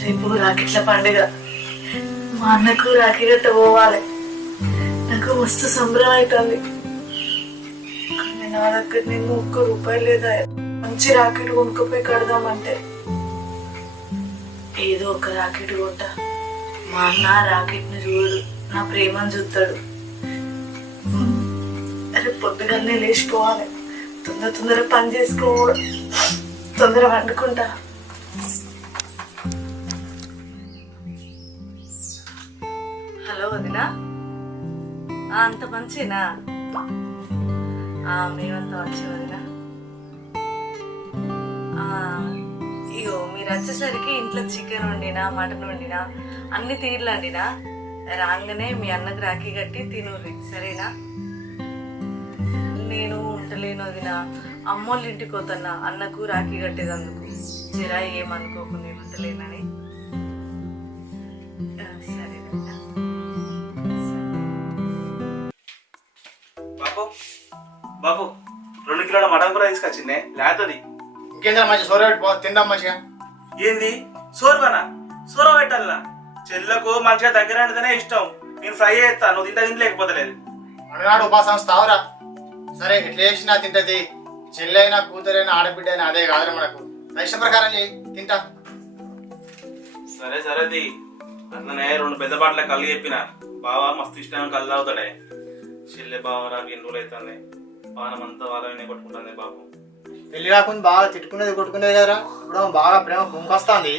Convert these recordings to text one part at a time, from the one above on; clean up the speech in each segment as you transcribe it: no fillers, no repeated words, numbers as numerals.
రేపు రాకెట్ల పండుగ. మా అన్నకు రాఖీ గట్ట పోవాలి. నాకు మస్తు సంబరం అవుతుంది. కానీ నా దగ్గర నేను ₹1 లేదా. మంచి రాకెట్ కొనుక్కపోయి కడదామంటే ఏదో ఒక రాకెట్ కొంటా. మా అన్న రాకెట్ని చూడు, నా ప్రేమను చూస్తాడు. రేపు పొద్దుగానే లేచిపోవాలి. తొందర పని చేసుకోవాలి. తొందర వండుకుంటా. హలో వదినా, అంత మంచినా? మేమంతా మంచి వదినా. ఇగో మీరు వచ్చేసరికి ఇంట్లో చికెన్ వండినా, మటన్ వండినా, అన్ని తీర్లండినా. రాగానే మీ అన్నకు రాఖీ కట్టి తినూరి, సరేనా? నేను ఉంటలేను వదినా, అమ్మోళ్ళ ఇంటికి పోతున్నా అన్నకు రాఖీ కట్టేదందుకు. జరా ఏమనుకోకు, నేను ఉంటలేనని. సరే బాపు బాపు 2 కిలోల మటన్ కూడా తీసుకొచ్చిందే, లేతది. ఇంకేందా మంచి సోర పెట్టి తిందాం మంచిగా. ఏంది సోర్వనా? సోర పెట్టాలా? చెల్లకు మంచిగా దగ్గర అంటేనే ఇష్టం. నేను ఫ్రై చేస్తాను, నువ్వు తింటా తినలేకపోతలేదు. అన్నాడు ఉపాసం తావురా. సరే ఎట్లా చేసినా తింటది. చెల్లైనా కూతురైనా ఆడబిడ్డ అయినా అదే కాదురా మనకు. ఇష్ట ప్రకారం చేయి, తింటా. సరే సరేది. అట్లనే 2 పెద్ద బాటల కళ్ళు చెప్పిన. బావా మస్తు ఇష్టం కళ్ళు తాగుతాడే. చెల్లె బావ రాకు ఎన్ని రోజులు అవుతుంది. పానం అంతా వాళ్ళనే కొట్టుకుంటుంది బాబు. పెళ్లి కాకుండా బాగా తిట్టుకునేది కొట్టుకునేది కదరా. ఇప్పుడు బాగా ప్రేమ కుంకొస్తుంది.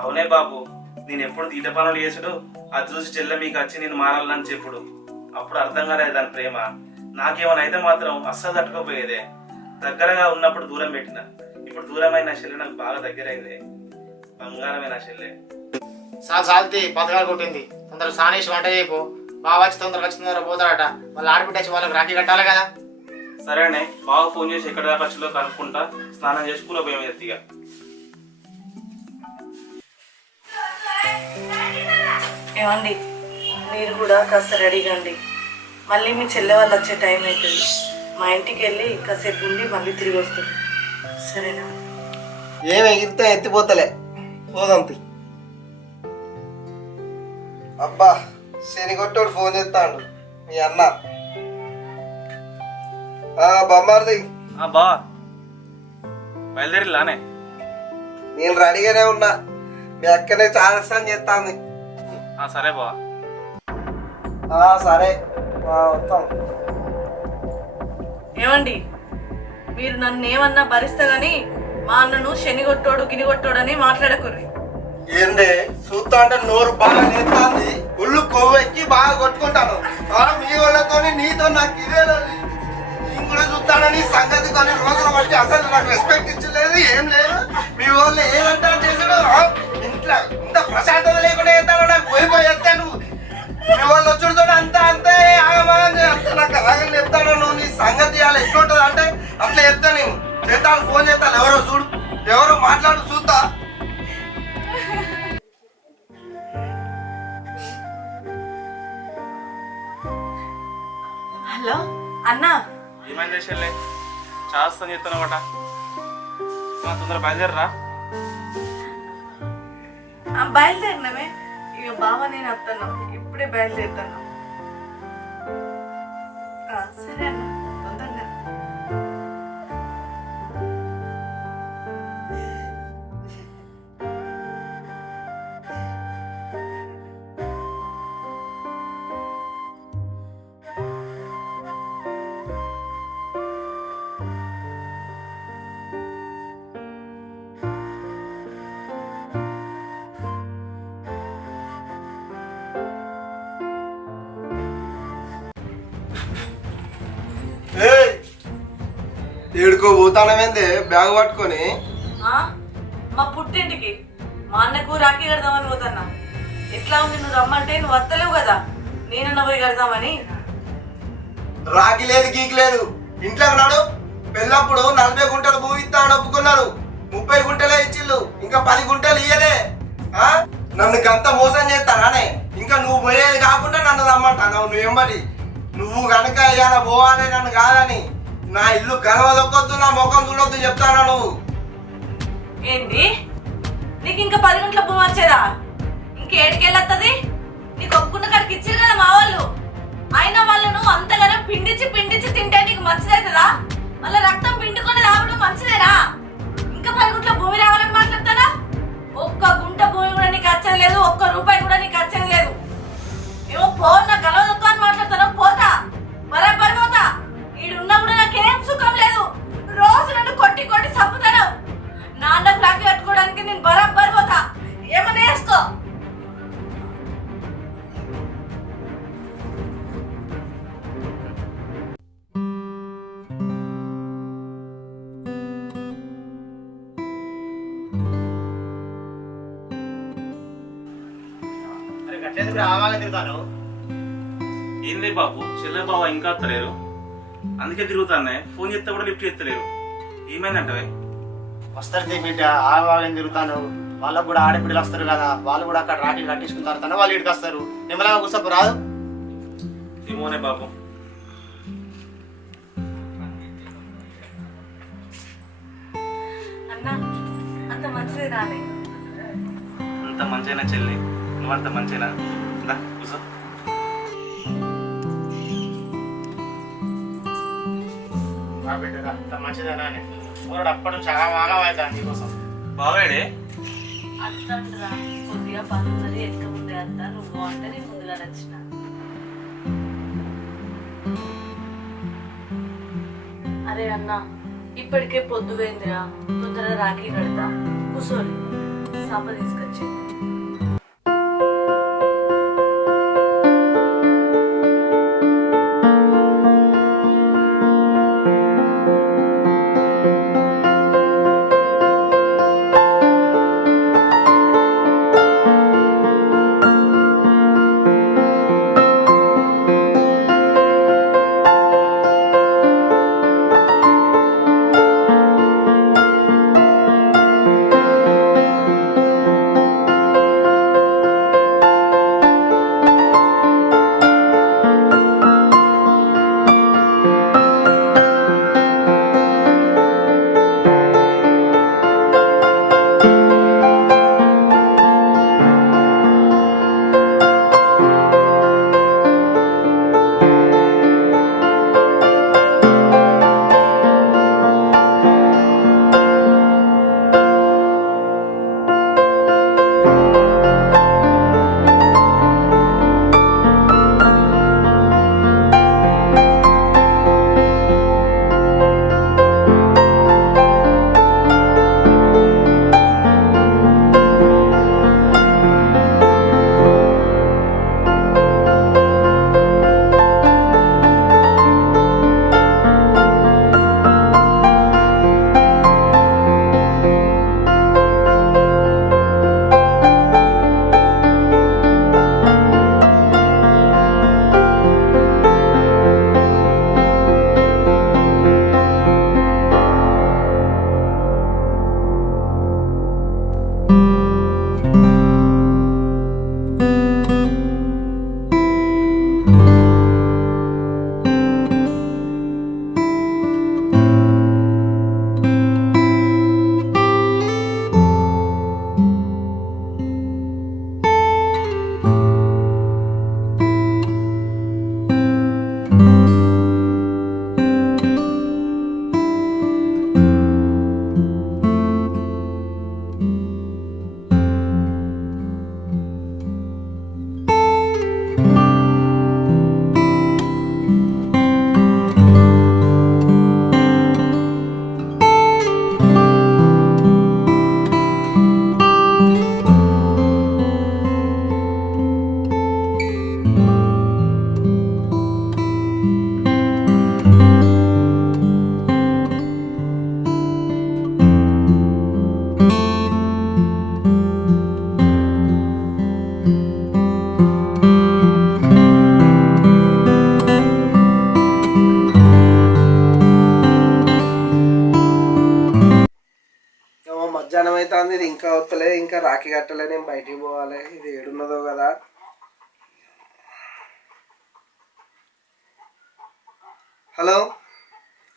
అవునే బాబు, నేను ఎప్పుడు తీట పనులు చేసుడు అది చూసి చెల్లె మీకు వచ్చి నేను మారాలని చెప్పుడు. అప్పుడు అర్థం కాలేదు దాని ప్రేమ. నాకేమైనా అయితే మాత్రం అస్సలు తట్టుకోపోయేదే. దగ్గరగా ఉన్నప్పుడు దూరం పెట్టిన, ఇప్పుడు దూరమైన చెల్లె నాకు బాగా దగ్గర అయింది. బంగారమైన చెల్లె. సాల్తీ పథకాలు కొట్టింది. తొందర సానేసి వంట చేయపో. బాగా వచ్చి తొందర పోతాడట. వాళ్ళ ఆడబిడ్డ వచ్చి వాళ్ళకి రాఖీ కట్టాలి కదా. సరేనే, బాగా ఫోన్ చేసి ఎక్కడ దాకా వచ్చిలో కనుక్కుంటా. స్నానం చేసి కూర పోయాం ఎత్తిగా. ఏమండి, మీరు కూడా కాస్త రెడీగాండి. మళ్ళీ మీ చెల్లె వాళ్ళు వచ్చే టైం అవుతుంది. మా ఇంటికి వెళ్ళి కాసేపు ఉండి మళ్ళీ తిరిగి వస్తుంది, సరేనా? ఏమి ఎగిరితే ఎత్తిపోతలే, పోదంతి. అబ్బా, శనిగొట్టోడు ఫోన్ చేస్తాడు మీ అన్న. బొమ్మారిది బా బయలుదేరిలానే? నేను రెడీగానే ఉన్నా. మీ అక్కనే చాలా చేస్తాంది. సరే బా. సరే వస్తాం. ఏమండి, మీరు నన్ను ఏమన్నా భరిస్తా గాని మా అన్నను శనిగొట్టోడు గినిగొట్టోడు అని మాట్లాడకుర్రి. ఏందే చూస్తా అంటే నోరు బాగా నేర్తాంది. ఒళ్ళు కొవ్వెక్కి బాగా కొట్టుకుంటాను. మీ వాళ్ళతో నీతో నాకు ఇదే నేను కూడా చూస్తాను. నీ సంగతి కొన్ని రోజులు బట్టి అసలు నాకు రెస్పెక్ట్ ఇచ్చలేదు, ఏం లేదు. మీ వాళ్ళు ఏమంటారు చేసాడు. ఇంట్లో ఇంత ప్రశాంతత లేకుండా చేస్తాను. నాకు పోయిపోయేస్తాను. మీ వాళ్ళు వచ్చుడుతో అంతా అంతే ఆగమాగం అంతా నాకు ఆగని చెప్తాను. నువ్వు నీ సంగతి అలా ఎట్లుంటుంది అంటే అట్లా చెప్తా. నేను చేస్తాను, ఫోన్ చేస్తాను. ఎవరో చూడు, ఎవరో మాట్లాడు చూస్తా. హలో అన్నా. ఏమైంది చెల్లె? చేస్తాను చెప్తానమాట. తొందర బయలుదేరరా. బయలుదేరినమే. ఇక బావ నేను వస్తాను, ఇప్పుడే బయలుదేరుతాను. సరే అన్న, తొందరగా. ఏడుకో పోతానమేందే బ్యాగ్ పట్టుకొని? మా పుట్టింటికి మా అన్నకు రాఖీ కడదామని పోతున్నా. ఎట్లా ఉంది, నువ్వు రమ్మంటే నువ్వు వస్తలేవు కదా, నేనన్న పోయి కడదామని. రాఖీ లేదు గీకి లేదు, ఇంట్లో ఉన్నాడు. పెళ్ళప్పుడు 40 గుంటలు భూమి ఇస్తామని ఒప్పుకున్నారు. 30 గుంటలే ఇచ్చిళ్ళు, ఇంకా 10 గుంటలు ఇయ్యలే. నన్ను గంత మోసం చేస్తానే. ఇంకా నువ్వు పోయేది కాకుండా నన్ను రమ్మంటాను. నువ్వేం మరి, నువ్వు కనుక ఇవాళ పోవాలి నన్ను కాదని. నా ఇల్లు గనవదొక్కొద్దు, నా ముఖం చూడొద్దు చెప్తాను. నువ్వు ఏంటి, నీకు ఇంకా 10 గంటల పిండించి తింటే నీకు మంచిదవుతుందా? మళ్ళీ రక్తం పిండుకొని రావడం మంచిదేనా? ఇంకా 10 గుంట్ల భూమి రావాలని మాట్లాడతానా? ఒక్క గుంట భూమి కూడా నీకు వచ్చేది లేదు, ఒక్క రూపాయి కూడా నీకు వచ్చేది లేదు. ఏమో పోన్న గలవదొక్క అని మాట్లాడతాను. పోతా, బరాబర్ పోతా. ఈడున్నా కూడా నాకేం సుఖం లేదు. రోజు నన్ను కొట్టి కొట్టి చంపుతాను. నాన్నకు రాఖీ కట్టుకోవడానికి నేను బరాబర్ పోతా. ఏమన్నా వేసుకో. అరే గట్లేదు ఆవాగా తిరుగుతాను. ఏంది బాబు, చెల్లె బావ ఇంకా వస్తలేరు? అందుకే తిరుగుతానే. ఫోన్ చేస్తే కూడా లిఫ్ట్ చేస్తలేరు. ఏమైందంటే? వస్తారు బిడ్డ, ఆవాగా తిరుగుతాను. వాళ్ళకు కూడా ఆడపిల్లలు వస్తారు కదా, వాళ్ళు కూడా అక్కడ రాఖీలు కట్టించుకున్న తర్వాత వాళ్ళు ఇటుకు వస్తారు. నిమ్మలంగా కూర్చోపు రాదు. ఏమోనే బాబు. అన్నా అంత మంచిది రాలే. అంత మంచిగా చెల్లి, నువ్వంత మంచిగా కూర్చో. బిడ్డ అంత మంచిదేనా? అప్పుడు చాలా మానవ అవుతాను నీకోసం. బావాడే అట్లా కొద్దిగా పనున్నది ఎక్క ముందే అంతా. నువ్వు అంటే నేను ముందుగా నచ్చిన. అరే అన్న, ఇప్పటికే పొద్దుపోయిందిరా. తొందరగా రాఖీ కడతా. కూర్చోని సాప తీసుకొచ్చి. మధ్యాహ్నం అవుతుంది, ఇది ఇంకా వస్తలే, ఇంకా రాఖీ కట్టలే. నేను బయటికి పోవాలి. ఇది ఏడున్నదో కదా. హలో,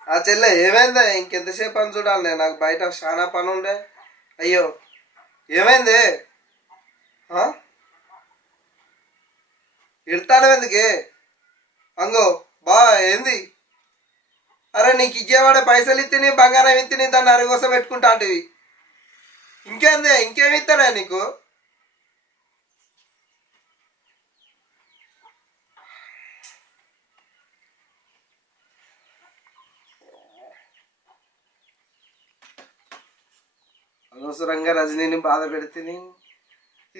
ఆ చెల్లె ఏమైందా? ఇంకెంతసేపు అని చూడాలి నేను, నాకు బయట చాలా పని ఉండే. అయ్యో ఏమైంది? ఇడతాను ఎందుకే? అంగో బా ఏంది అరే నీకు ఇచ్చేవాడే పైసలు ఇత్తిని బంగారం ఇత్తిని దాన్ని అరి కోసం పెట్టుకుంటా అంటివి. ఇంకేందే ఇంకేమి ఇస్తాడా నీకు? అనవసరంగా రజనీని బాధ పెడితేని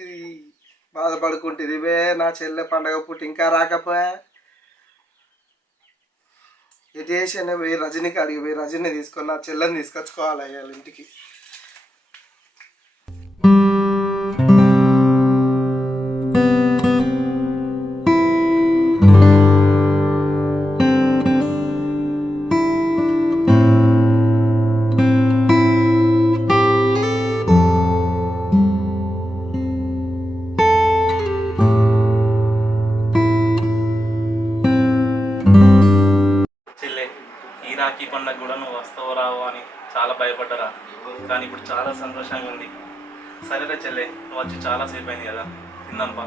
ఇది బాధపడుకుంటుంది. ఇవే నా చెల్లె పండగ పుట్టి ఇంకా రాకపోయా. ఎటు చేసినా పోయి రజనీకి అడిగి పోయి రజనీ తీసుకొని నా చెల్లెని తీసుకొచ్చుకోవాలి వాళ్ళ ఇంటికి. చెల్లె, ఈ రాఖీ పండుగ కూడా నువ్వు వస్తావో రావో అని చాలా భయపడ్డరా, కానీ ఇప్పుడు చాలా సంతోషంగా ఉంది. సరేరా చెల్లె, నువ్వు వచ్చి చాలా సేపు అయింది కదా, తిందాం పా.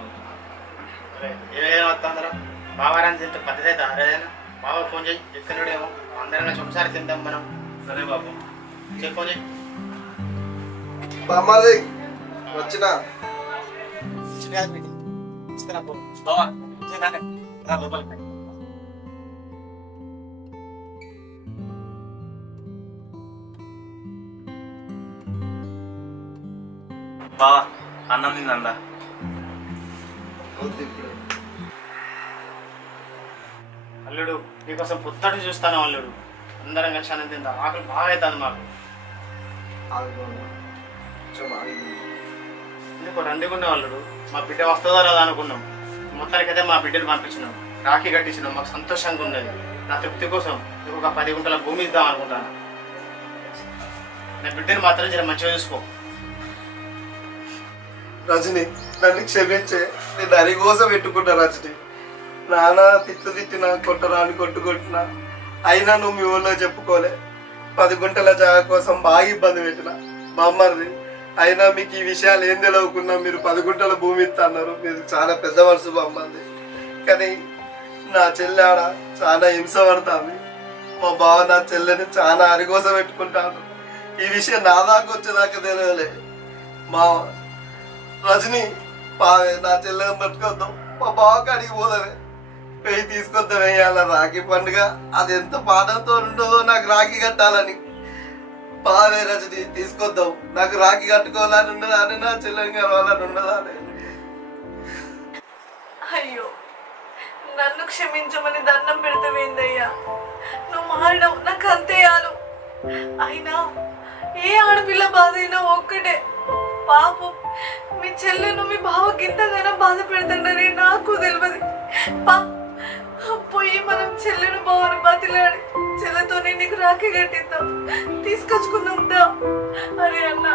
ఏమేమి వస్తుందరా బావారాన్ని తింటే పద్ధతి అయితే అరేనా బాబా ఫోన్ చేయి ఎక్కడేమో అందరం కలిసి ఒకసారి తిందాం మనం. సరే బాబు. చెప్పి ఫోన్ చేయి. బామ్మది వచ్చిన బావా రా లోపలికి. బావా అన్నం తిందా? అల్లుడు నీకోసం పొత్తటి చూస్తాను అల్లుడు. అందరం కలిసి అన్నం తిందాం. ఆకలి బాగా అవుతుంది మాకు. ఎందుకు రండికున్నాం అల్లుడు. మా బిడ్డ వస్తుందా రాదా అనుకున్నాం. మొత్తానికైతే మా బిడ్డను పంపించినాం, రాఖీ కట్టించినాం. మాకు సంతోషంగా ఉన్నది. నా తృప్తి కోసం నీకు ఒక 10 గుంటల భూమి ఇద్దాం అనుకుంటాను. నా బిడ్డను మాత్రం జర మంచిగా చూసుకో. రజని నన్ను క్షమించే, నేను అరి కోసం పెట్టుకుంటా రజని. నానా తిట్టినా కొట్టరా అని కొట్టుకుంటున్నా, అయినా నువ్వు మీ ఊళ్ళో చెప్పుకోలే. 10 గుంటల జాగా కోసం బాగా ఇబ్బంది పెట్టినా బామ్మది. అయినా మీకు ఈ విషయాలు ఏం తెలియకున్నా మీరు 10 గుంటల భూమి ఇస్తున్నారు. మీరు చాలా పెద్ద మనసు బామ్మది. కానీ నా చెల్లె ఆడ చాలా హింస పడుతుంది. మా బావ నా చెల్లెని చాలా అరిగోస పెట్టుకుంటాను. ఈ విషయం నా దాకా వచ్చేదాకా తెలియలే. మా రజని పావే నా చెల్లెని పట్టుకొద్దాం, మా బావకి అడిగి పోదవే పెయి తీసుకొద్దాం వేయాల రాఖీ పండుగ. అది ఎంత పాటంతో ఉండదో నాకు రాఖీ కట్టాలని. పావే రజని తీసుకొద్దాం. నాకు రాఖీ కట్టుకోవాలని ఉండదా అని, నా చెల్లెని కలవాలని ఉండదా అని. అయ్యో, నన్ను క్షమించమని దండం పెడతావేందయ్యా? నువ్వు మారడం నాకు అంతే చాలు. అయినా ఏ ఆడపిల్ల బాధ అయినా ఒక్కటే. పాపం మీ చెల్లెను మీ బావ గింతగానో బాధ పెడతాడని నాకు తెలియదు. పోయి మనం చెల్లెను బావని బతిలాడి చెల్లెతోనే నీకు రాఖీ కట్టిద్దాం, తీసుకొచ్చుకుందాం. అరే అన్న,